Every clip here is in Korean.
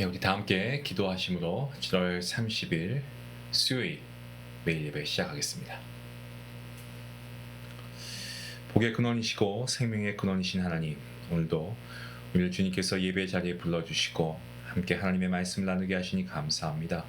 우리 다 함께 기도하심으로 7월 30일 수요일 매일 예배 시작하겠습니다. 복의 근원이시고 생명의 근원이신 하나님, 오늘도 우리를 주님께서 예배 자리에 불러주시고 함께 하나님의 말씀을 나누게 하시니 감사합니다.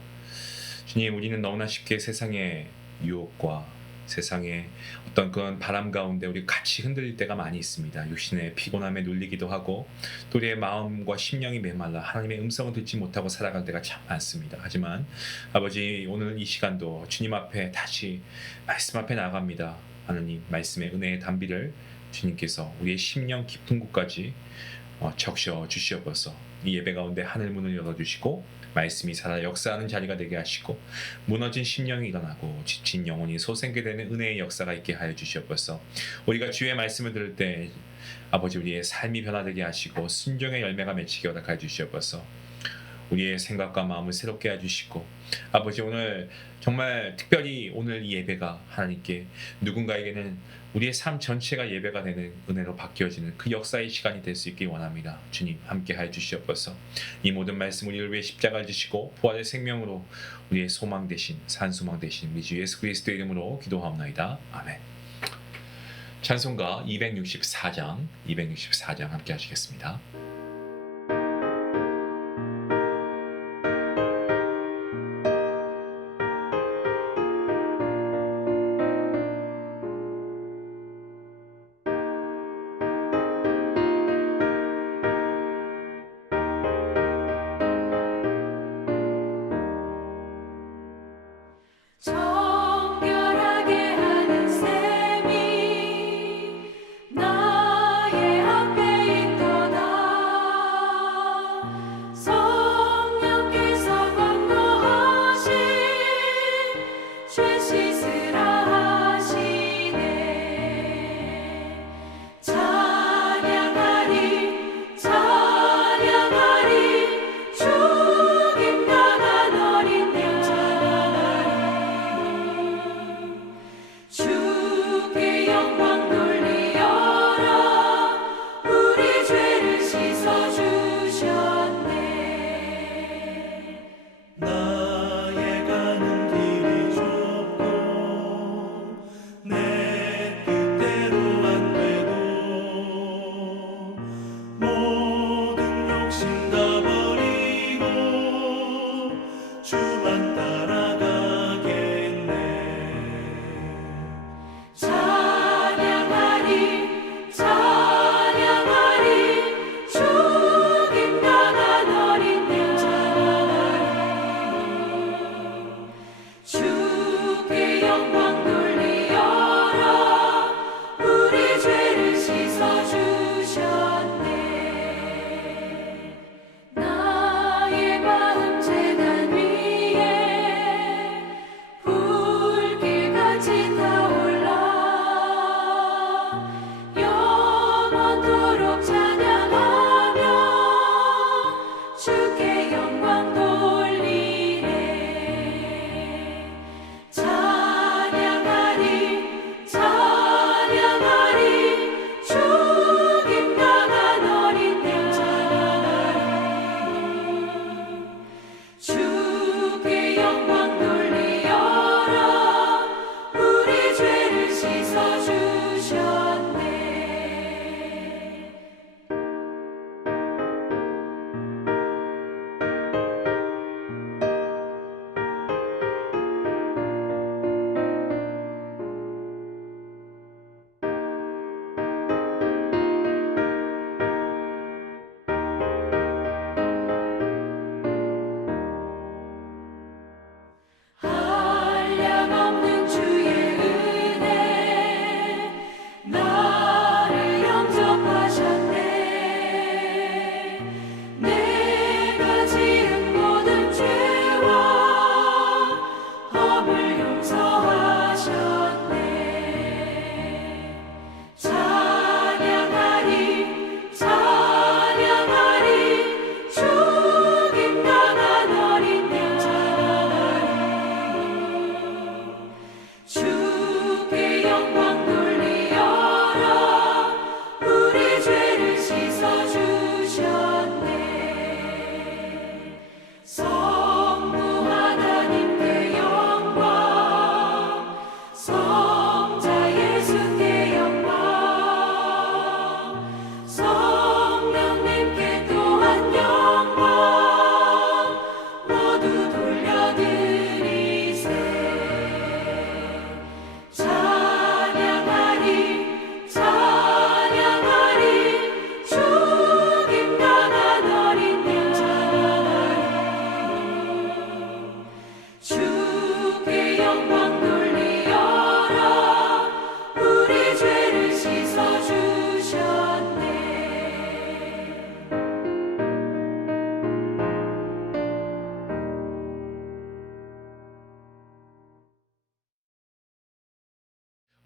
주님, 우리는 너무나 쉽게 세상의 유혹과 세상의 어떤 그런 바람 가운데 우리 같이 흔들릴 때가 많이 있습니다. 육신의 피곤함에 눌리기도 하고 또 우리의 마음과 심령이 메말라 하나님의 음성을 듣지 못하고 살아갈 때가 참 많습니다. 하지만 아버지, 오늘 이 시간도 주님 앞에 다시 말씀 앞에 나갑니다. 하나님 말씀의 은혜의 담비를 주님께서 우리의 심령 깊은 곳까지 적셔 주시옵소서. 이 예배 가운데 하늘 문을 열어주시고 말씀이 살아 역사하는 자리가 되게 하시고 무너진 심령이 일어나고 지친 영혼이 소생케 되는 은혜의 역사가 있게 하여 주시옵소서. 우리가 주의 말씀을 들을 때 아버지, 우리의 삶이 변화되게 하시고 순종의 열매가 맺히게 허락하여 주시옵소서. 우리의 생각과 마음을 새롭게 해주시고 아버지, 오늘 정말 특별히 오늘 이 예배가 하나님께 누군가에게는 우리의 삶 전체가 예배가 되는 은혜로 바뀌어지는 그 역사의 시간이 될 수 있길 원합니다. 주님 함께 하여 주시옵소서. 이 모든 말씀 우리를 위해 십자가를 지시고 부활의 생명으로 우리의 소망 되신 산소망 되신 우리 주 예수 그리스도의 이름으로 기도하옵나이다. 아멘. 찬송가 264장 함께 하시겠습니다. 정결하게 하는 셈이 나의 앞에 있도다.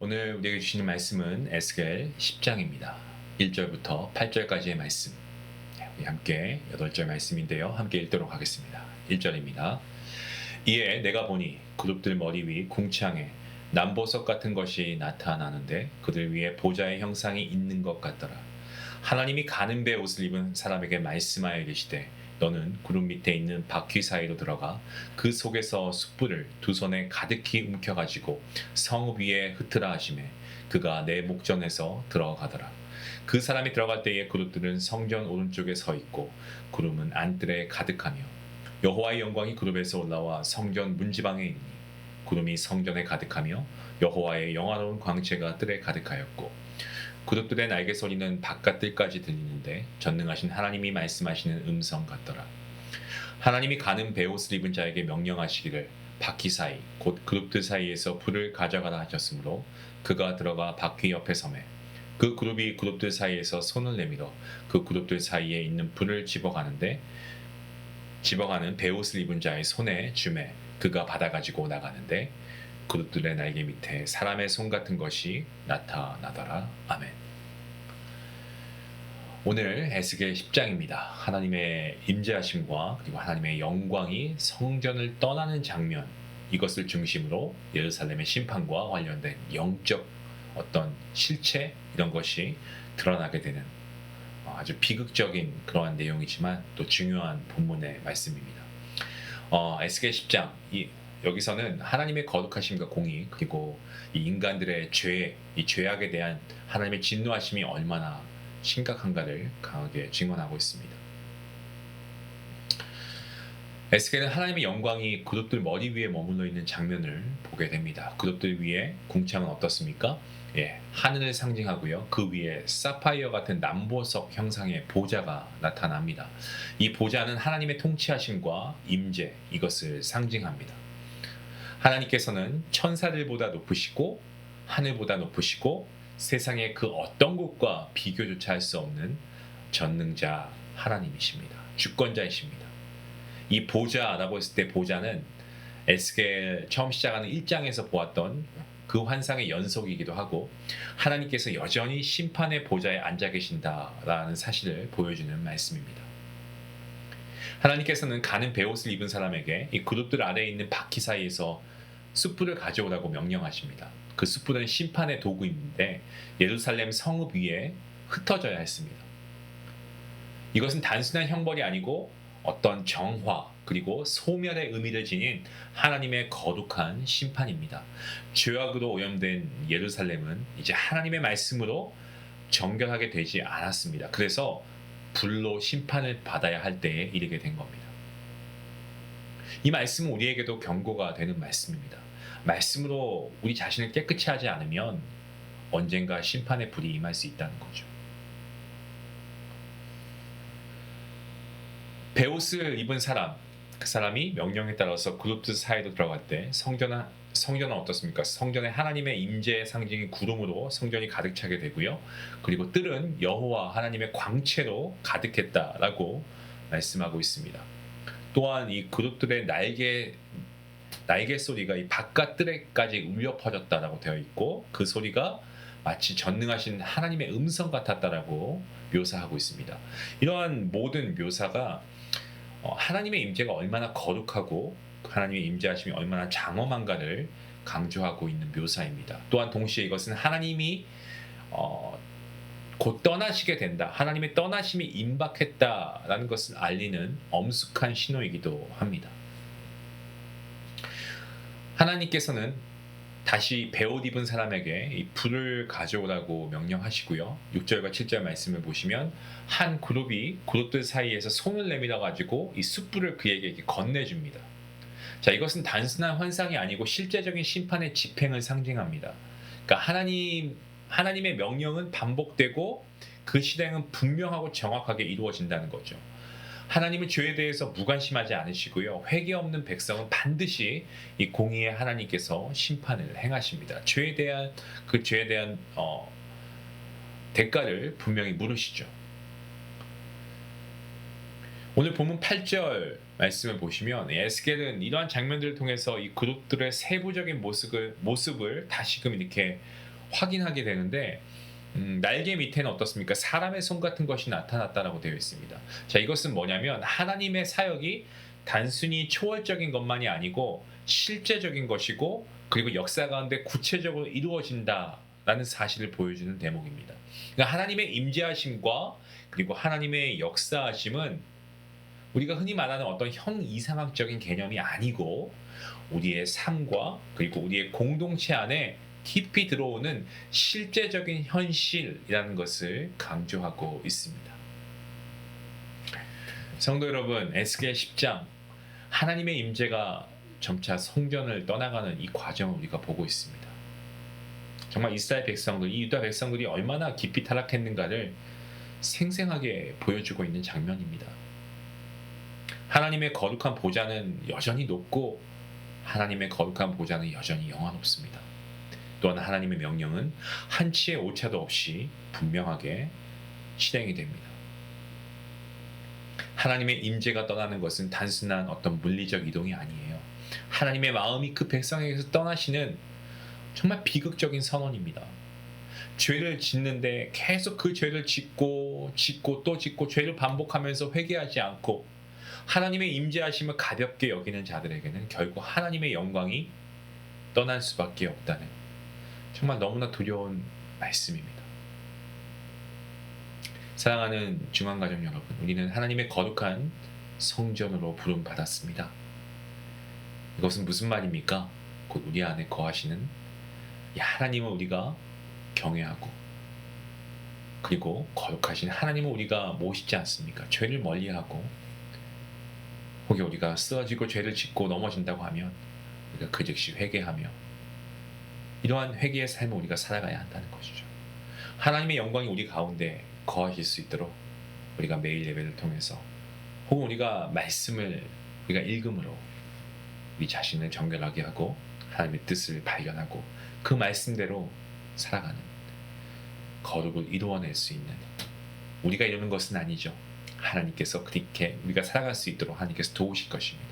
오늘 우리에게 주시는 말씀은 에스겔 10장입니다. 1절부터 8절까지의 말씀. 우리 함께 8절 말씀인데요. 함께 읽도록 하겠습니다. 1절입니다. 이에 내가 보니 그룹들 머리 위 궁창에 남보석 같은 것이 나타나는데 그들 위에 보좌의 형상이 있는 것 같더라. 하나님이 가는 배 옷을 입은 사람에게 말씀하여 이르시되 너는 구름 밑에 있는 바퀴 사이로 들어가 그 속에서 숯불을 두 손에 가득히 움켜가지고 성읍 위에 흩으라 하시매 그가 내 목전에서 들어가더라. 그 사람이 들어갈 때에 그룹들은 성전 오른쪽에 서 있고 구름은 안뜰에 가득하며 여호와의 영광이 그룹에서 올라와 성전 문지방에 있니 구름이 성전에 가득하며 여호와의 영화로운 광채가 뜰에 가득하였고 그룹들의 날개 소리는 바깥 뜰까지 들리는데 전능하신 하나님이 말씀하시는 음성 같더라. 하나님이 가는 베옷을 입은 자에게 명령하시기를 바퀴 사이 곧 그룹들 사이에서 불을 가져가라 하셨으므로 그가 들어가 바퀴 옆에 서매 그 그룹이 그룹들 사이에서 손을 내밀어 그 그룹들 사이에 있는 불을 집어가는 베옷을 입은 자의 손에 주매 그가 받아가지고 나가는데 그룹들의 날개 밑에 사람의 손 같은 것이 나타나더라. 아멘. 오늘 에스겔 10장입니다. 하나님의 임재하심과 그리고 하나님의 영광이 성전을 떠나는 장면, 이것을 중심으로 예루살렘의 심판과 관련된 영적 어떤 실체 이런 것이 드러나게 되는 아주 비극적인 그러한 내용이지만 또 중요한 본문의 말씀입니다. 에스겔 10장 여기서는 하나님의 거룩하심과 공의 그리고 이 인간들의 이 죄악에 대한 하나님의 진노하심이 얼마나 심각한가를 강하게 증언하고 있습니다. 에스겔은 하나님의 영광이 그룹들 머리 위에 머물러 있는 장면을 보게 됩니다. 그룹들 위에 궁창은 어떻습니까? 하늘을 상징하고요. 그 위에 사파이어 같은 남보석 형상의 보좌가 나타납니다. 이 보좌는 하나님의 통치하심과 임재 이것을 상징합니다. 하나님께서는 천사들보다 높으시고 하늘보다 높으시고 세상의 그 어떤 곳과 비교조차 할 수 없는 전능자 하나님이십니다. 주권자이십니다. 이 보좌라고 했을 때 보좌는 에스겔 처음 시작하는 1장에서 보았던 그 환상의 연속이기도 하고 하나님께서 여전히 심판의 보좌에 앉아 계신다라는 사실을 보여주는 말씀입니다. 하나님께서는 가는 베옷을 입은 사람에게 이 그룹들 아래에 있는 바퀴 사이에서 숯불을 가져오라고 명령하십니다. 그 숯불은 심판의 도구인데 예루살렘 성읍 위에 흩어져야 했습니다. 이것은 단순한 형벌이 아니고 어떤 정화 그리고 소멸의 의미를 지닌 하나님의 거룩한 심판입니다. 죄악으로 오염된 예루살렘은 이제 하나님의 말씀으로 정결하게 되지 않았습니다. 그래서 불로 심판을 받아야 할 때에 이르게 된 겁니다. 이 말씀은 우리에게도 경고가 되는 말씀입니다. 말씀으로 우리 자신을 깨끗이 하지 않으면 언젠가 심판의 불이 임할 수 있다는 거죠. 베옷을 입은 사람, 그 사람이 명령에 따라서 그룹들 사이로 들어갈 때 성전은 어떻습니까? 성전에 하나님의 임재의 상징인 구름으로 성전이 가득 차게 되고요. 그리고 뜰은 여호와 하나님의 광채로 가득했다라고 말씀하고 있습니다. 또한 이 그룹들의 날개 소리가 이 바깥 뜰에까지 울려 퍼졌다라고 되어 있고 그 소리가 마치 전능하신 하나님의 음성 같았다라고 묘사하고 있습니다. 이러한 모든 묘사가 하나님의 임재가 얼마나 거룩하고 하나님의 임재하심이 얼마나 장엄한가를 강조하고 있는 묘사입니다. 또한 동시에 이것은 하나님이 곧 떠나시게 된다. 하나님의 떠나심이 임박했다라는 것을 알리는 엄숙한 신호이기도 합니다. 하나님께서는 다시 베옷 입은 사람에게 이 불을 가져오라고 명령하시고요. 6절과 7절 말씀을 보시면 한 그룹들 사이에서 손을 내밀어 가지고 이 숯불을 그에게 건네줍니다. 자, 이것은 단순한 환상이 아니고 실제적인 심판의 집행을 상징합니다. 그러니까 하나님의 명령은 반복되고 그 실행은 분명하고 정확하게 이루어진다는 거죠. 하나님은 죄에 대해서 무관심하지 않으시고요. 회개 없는 백성은 반드시 이 공의의 하나님께서 심판을 행하십니다. 죄에 대한 대가를 분명히 물으시죠. 오늘 본문 8절 말씀을 보시면 에스겔은 이러한 장면들을 통해서 이 그룹들의 세부적인 모습을 다시금 이렇게 확인하게 되는데 날개 밑에는 어떻습니까? 사람의 손 같은 것이 나타났다라고 되어 있습니다. 자, 이것은 뭐냐면 하나님의 사역이 단순히 초월적인 것만이 아니고 실제적인 것이고 그리고 역사 가운데 구체적으로 이루어진다라는 사실을 보여주는 대목입니다. 그러니까 하나님의 임재하심과 그리고 하나님의 역사하심은 우리가 흔히 말하는 어떤 형이상학적인 개념이 아니고 우리의 삶과 그리고 우리의 공동체 안에 깊이 들어오는 실제적인 현실이라는 것을 강조하고 있습니다. 성도 여러분, 에스겔 10장 하나님의 임재가 점차 성전을 떠나가는 이 과정을 우리가 보고 있습니다. 정말 이스라엘 백성들, 이 유다 백성들이 얼마나 깊이 타락했는가를 생생하게 보여주고 있는 장면입니다. 하나님의 거룩한 보좌는 여전히 높고 하나님의 거룩한 보좌는 여전히 영원없습니다. 또한 하나님의 명령은 한치의 오차도 없이 분명하게 실행이 됩니다. 하나님의 임재가 떠나는 것은 단순한 어떤 물리적 이동이 아니에요. 하나님의 마음이 그 백성에게서 떠나시는 정말 비극적인 선언입니다. 죄를 짓는데 계속 그 죄를 짓고 또 짓고 죄를 반복하면서 회개하지 않고 하나님의 임재하심을 가볍게 여기는 자들에게는 결국 하나님의 영광이 떠날 수밖에 없다는 정말 너무나 두려운 말씀입니다. 사랑하는 중앙가족 여러분, 우리는 하나님의 거룩한 성전으로 부름받았습니다. 이것은 무슨 말입니까? 곧 우리 안에 거하시는 이 하나님을 우리가 경외하고 그리고 거룩하신 하나님을 우리가 모시지 않습니까? 죄를 멀리하고 혹여 우리가 쓰러지고 죄를 짓고 넘어진다고 하면 우리가 그 즉시 회개하며 이러한 회개의 삶을 우리가 살아가야 한다는 것이죠. 하나님의 영광이 우리 가운데 거하실 수 있도록 우리가 매일 예배를 통해서 혹은 우리가 말씀을 우리가 읽음으로 우리 자신을 정결하게 하고 하나님의 뜻을 발견하고 그 말씀대로 살아가는 거룩을 이루어낼 수 있는 우리가 이루는 것은 아니죠. 하나님께서 그렇게 우리가 살아갈 수 있도록 하나님께서 도우실 것입니다.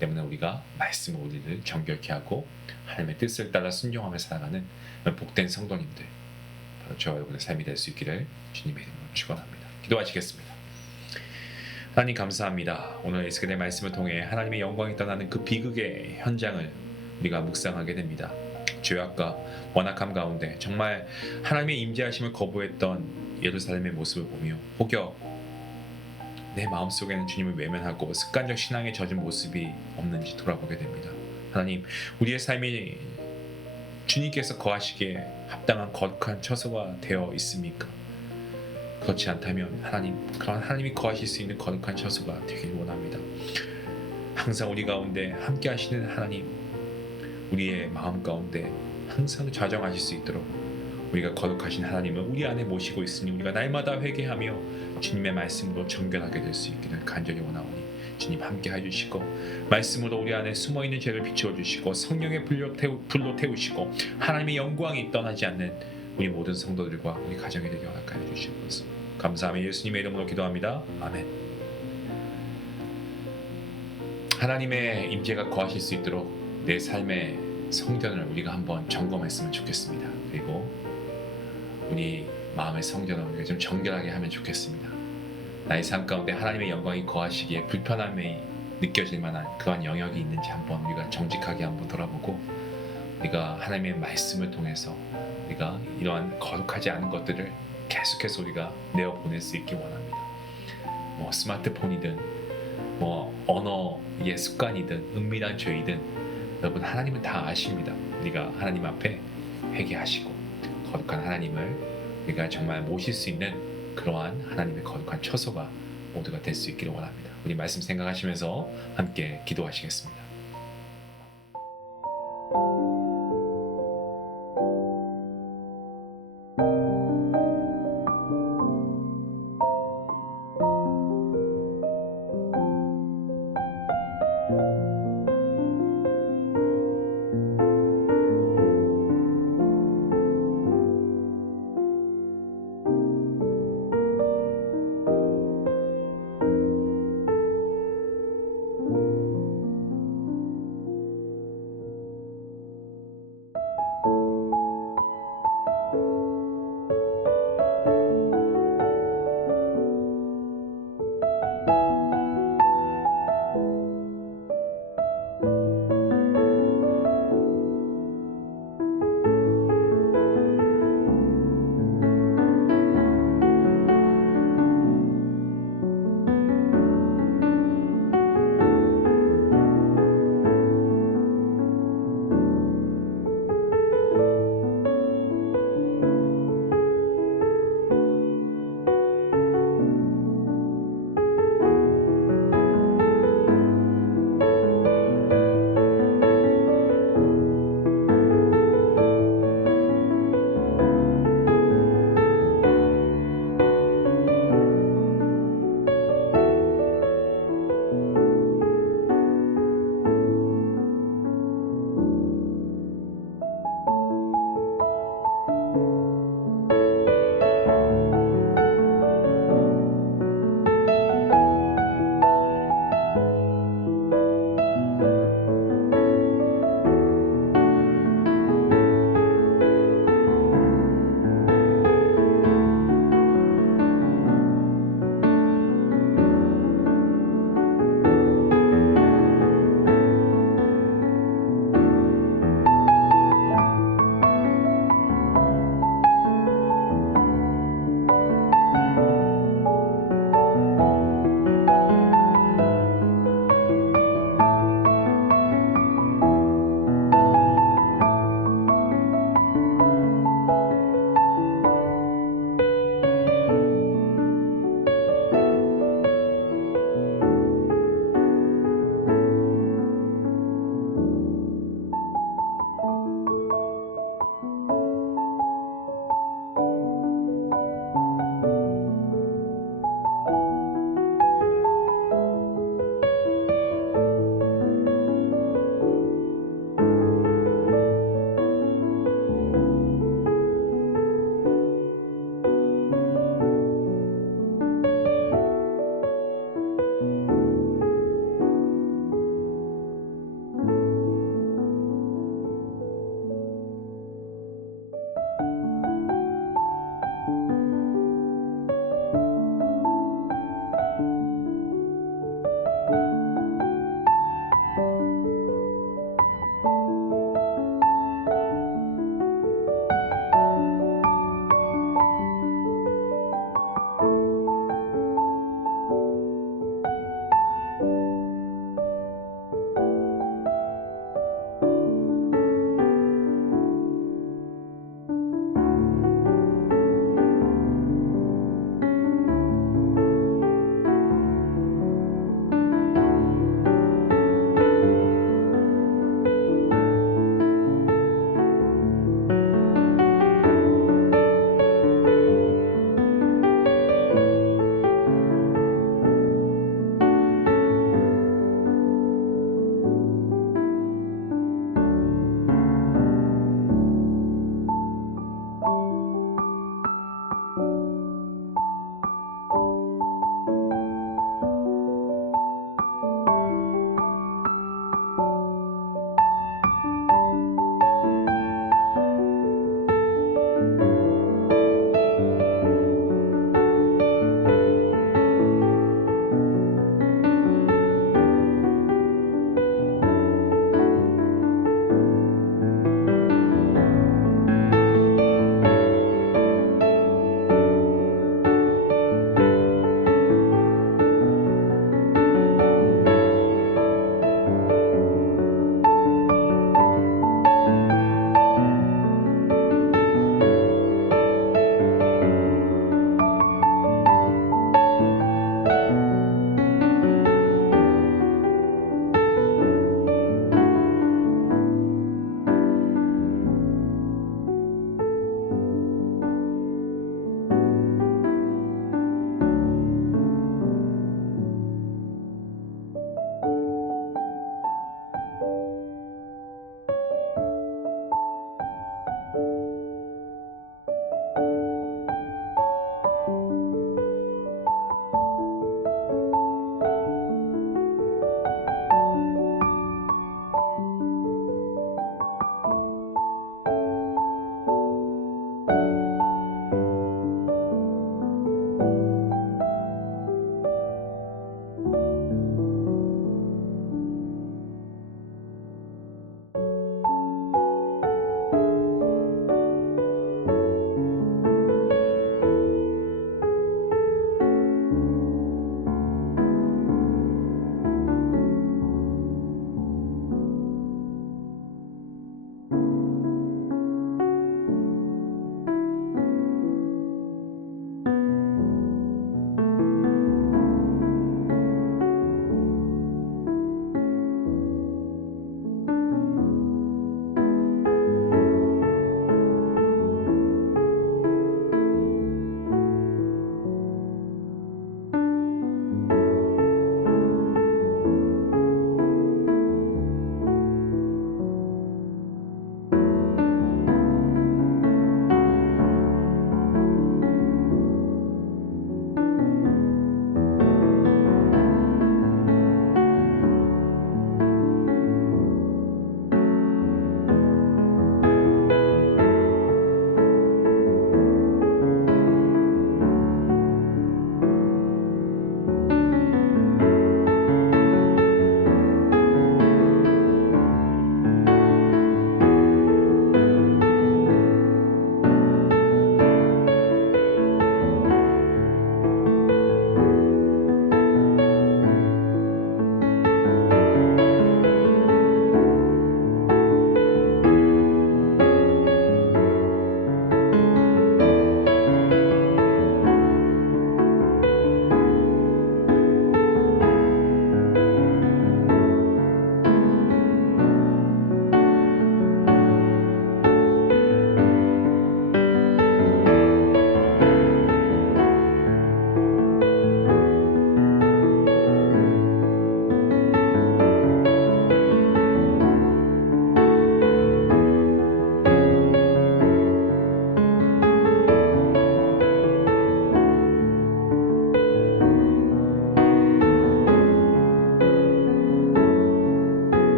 때문에 우리가 말씀을 우리를 정결케 하고 하나님의 뜻을 따라 순종하며 살아가는 복된 성도님들 바로 저와 여러분의 삶이 될 수 있기를 주님의 이름으로 축원합니다. 기도하시겠습니다. 하나님 감사합니다. 오늘 에스겔의 말씀을 통해 하나님의 영광이 떠나는 그 비극의 현장을 우리가 묵상하게 됩니다. 죄악과 원악함 가운데 정말 하나님의 임재하심을 거부했던 예루살렘의 모습을 보며 혹여 내 마음속에는 주님을 외면하고 습관적 신앙에 젖은 모습이 없는지 돌아보게 됩니다. 하나님, 우리의 삶이 주님께서 거하시기에 합당한 거룩한 처소가 되어 있습니까? 그렇지 않다면 하나님, 그런 하나님이 거하실 수 있는 거룩한 처소가 되길 원합니다. 항상 우리 가운데 함께 하시는 하나님, 우리의 마음 가운데 항상 좌정하실 수 있도록 우리가 거룩하신 하나님을 우리 안에 모시고 있으니 우리가 날마다 회개하며 주님의 말씀으로 정결하게 될 수 있기를 간절히 원하오니 주님 함께 해주시고 말씀으로 우리 안에 숨어있는 죄를 비추어 주시고 성령의 불로 태우시고 하나님의 영광이 떠나지 않는 우리 모든 성도들과 우리 가정이 되게 허락하여 주시옵소서. 감사하며 예수님의 이름으로 기도합니다. 아멘. 하나님의 임재가 거하실 수 있도록 내 삶의 성전을 우리가 한번 점검했으면 좋겠습니다. 그리고 우리 마음의 성전을 우리가 좀 정결하게 하면 좋겠습니다. 나의 삶 가운데 하나님의 영광이 거하시기에 불편함이 느껴질 만한 그러한 영역이 있는지 한번 우리가 정직하게 한번 돌아보고 우리가 하나님의 말씀을 통해서 우리가 이러한 거룩하지 않은 것들을 계속해서 우리가 내어보낼 수 있기 원합니다. 뭐 스마트폰이든 뭐 언어의 습관이든 은밀한 죄이든 여러분 하나님은 다 아십니다. 우리가 하나님 앞에 회개하시고 거룩한 하나님을 우리가 정말 모실 수 있는 그러한 하나님의 거룩한 처소가 모두가 될 수 있기를 원합니다. 우리 말씀 생각하시면서 함께 기도하시겠습니다.